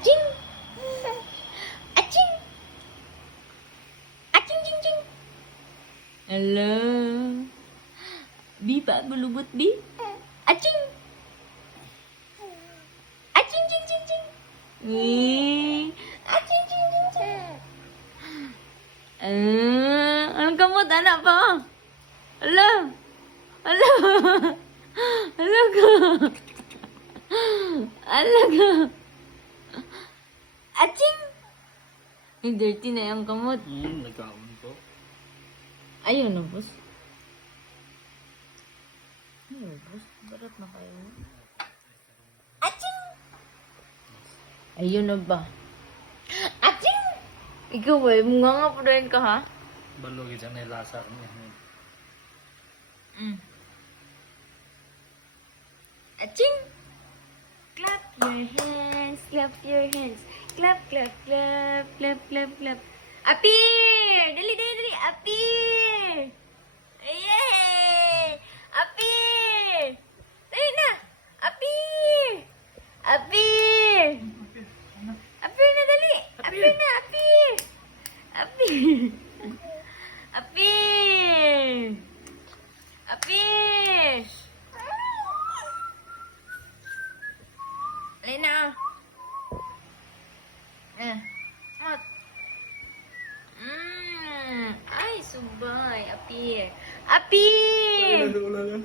Aching! Aching! Aching, ching, ching! Hello? Bi pa, bulubot, Bi? Aching! Aching, ching, ching, ching! Aching, ching, ching, ching! Anong kamot, anak pa? Hello? Hello? Hello ka? Hello ka? Aching! Ay, dirty na yung kamot. Nagkaon ko. Ayun na, boss. Ayun, boss. Barat na kayo. Aching! Ayun na ba? Aching! Ikaw ba? Mga nga po rin ka, ha? Balog dyan ay lasar niya. Aching! Clap your hands, clap your hands. Clap, clap, clap, clap, clap, clap. Appear! Dali, dali, dali. Appear! Yay! Appear! Dali na! Appear! Appear! Appear na, dali! Appear na, appear! Appear! Appear! Appear! Dali na! Mat. Ay, subay. Appear. Appear! Wala na.